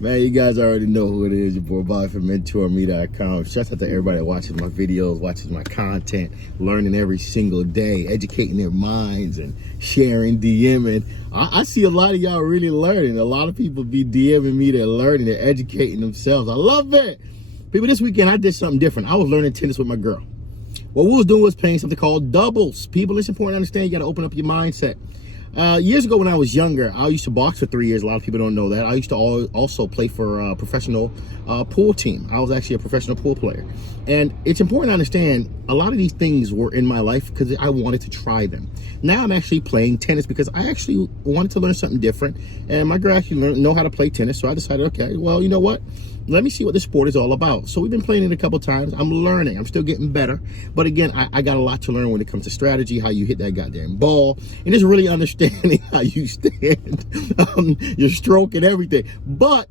Man, you guys already know who it is. Your boy Bobby from MentorMe.com. Shout out to everybody that watches my videos, watches my content, learning every single day, educating their minds and sharing, DMing. I see a lot of y'all really learning. A lot of people be DMing me, they're learning, they're educating themselves. I love it. People, this weekend I did something different. I was learning tennis with my girl. What we was doing was playing something called doubles. People, it's important to understand you got to open up your mindset. Years ago when I was younger, I used to box for 3 years. A lot of people don't know that. I used to also play for a professional pool team. I was actually a professional pool player. And it's important to understand a lot of these things were in my life because I wanted to try them. Now I'm actually playing tennis because I actually wanted to learn something different. And my girl actually know how to play tennis. So I decided, okay, well, you know what? Let me see what this sport is all about. So we've been playing it a couple times. I'm learning. I'm still getting better. But again, I got a lot to learn when it comes to strategy, how you hit that goddamn ball, and just really understanding how you stand, your stroke and everything. But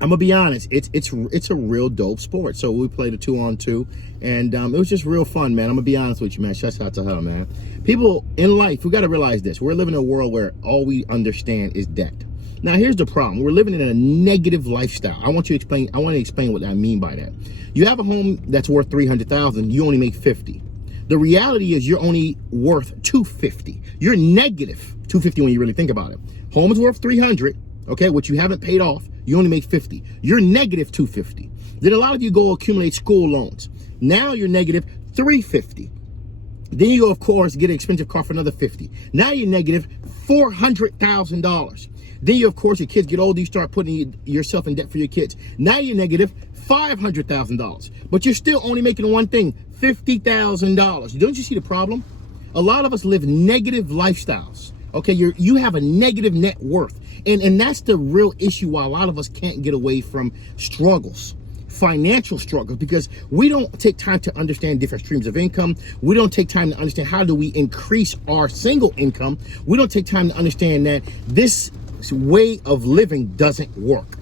I'm gonna be honest, it's a real dope sport. So we played a 2-on-2, and it was just real fun, man. I'm gonna be honest with you, man. Shouts out to her, man. People in life, we gotta realize this. We're living in a world where all we understand is debt. Now, here's the problem. We're living in a negative lifestyle. I want to explain what I mean by that. You have a home that's worth $300,000, you only make 50. The reality is you're only worth 250. You're negative 250 when you really think about it. Home is worth 300, okay, which you haven't paid off. You only make 50. You're negative 250. Then a lot of you go accumulate school loans. Now you're negative 350. Then you go, of course, get an expensive car for another 50. Now you're negative $400,000. Then you, of course, your kids get older, you start putting yourself in debt for your kids. Now you're negative $500,000. But you're still only making one thing, $50,000. Don't you see the problem? A lot of us live negative lifestyles. Okay, you have a negative net worth. And that's the real issue why a lot of us can't get away from struggles. Financial struggles, because we don't take time to understand different streams of income. We don't take time to understand how do we increase our single income. We don't take time to understand that this way of living doesn't work.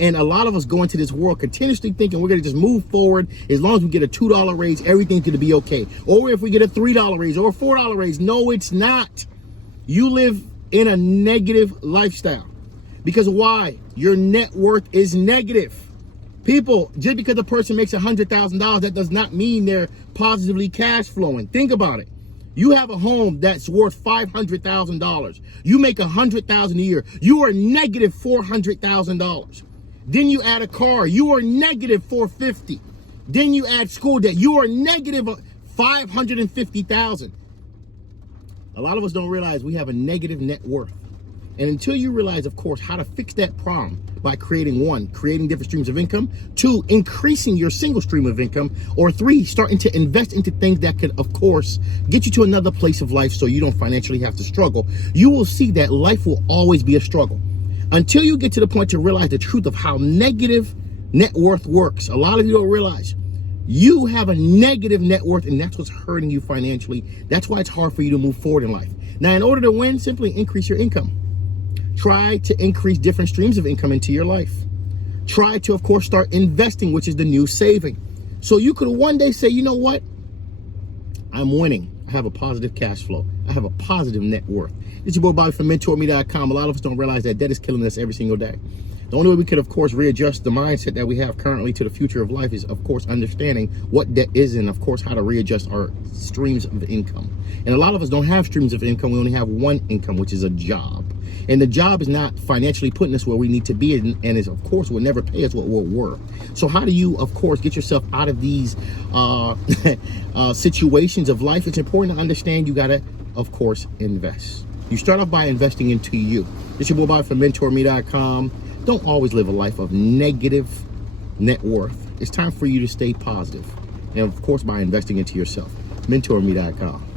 And a lot of us go into this world continuously thinking we're going to just move forward. As long as we get a $2 raise, everything's going to be okay. Or if we get a $3 raise or a $4 raise, no, it's not. You live in a negative lifestyle. Because why? Your net worth is negative. People, just because a person makes $100,000, that does not mean they're positively cash flowing. Think about it. You have a home that's worth $500,000. You make $100,000 a year. You are negative $400,000. Then you add a car. You are negative $450,000. Then you add school debt. You are negative $550,000. A lot of us don't realize we have a negative net worth. And until you realize, of course, how to fix that problem by creating different streams of income, 2, increasing your single stream of income, or 3, starting to invest into things that could, of course, get you to another place of life so you don't financially have to struggle, you will see that life will always be a struggle. Until you get to the point to realize the truth of how negative net worth works. A lot of you don't realize you have a negative net worth, and that's what's hurting you financially. That's why it's hard for you to move forward in life. Now, in order to win, simply increase your income. Try to increase different streams of income into your life. Try to, of course, start investing, which is the new saving. So you could one day say, you know what? I'm winning. I have a positive cash flow. I have a positive net worth. It's your boy Bobby from MentorMe.com. A lot of us don't realize that debt is killing us every single day. The only way we could, of course, readjust the mindset that we have currently to the future of life is, of course, understanding what debt is and, of course, how to readjust our streams of income. And a lot of us don't have streams of income. We only have one income, which is a job. And the job is not financially putting us where we need to be, and is, of course, will never pay us what we're worth. So how do you, of course, get yourself out of these situations of life? It's important to understand you got to, of course, invest. You start off by investing into you. This is your boy Bobby from MentorMe.com. Don't always live a life of negative net worth. It's time for you to stay positive. And, of course, by investing into yourself. MentorMe.com.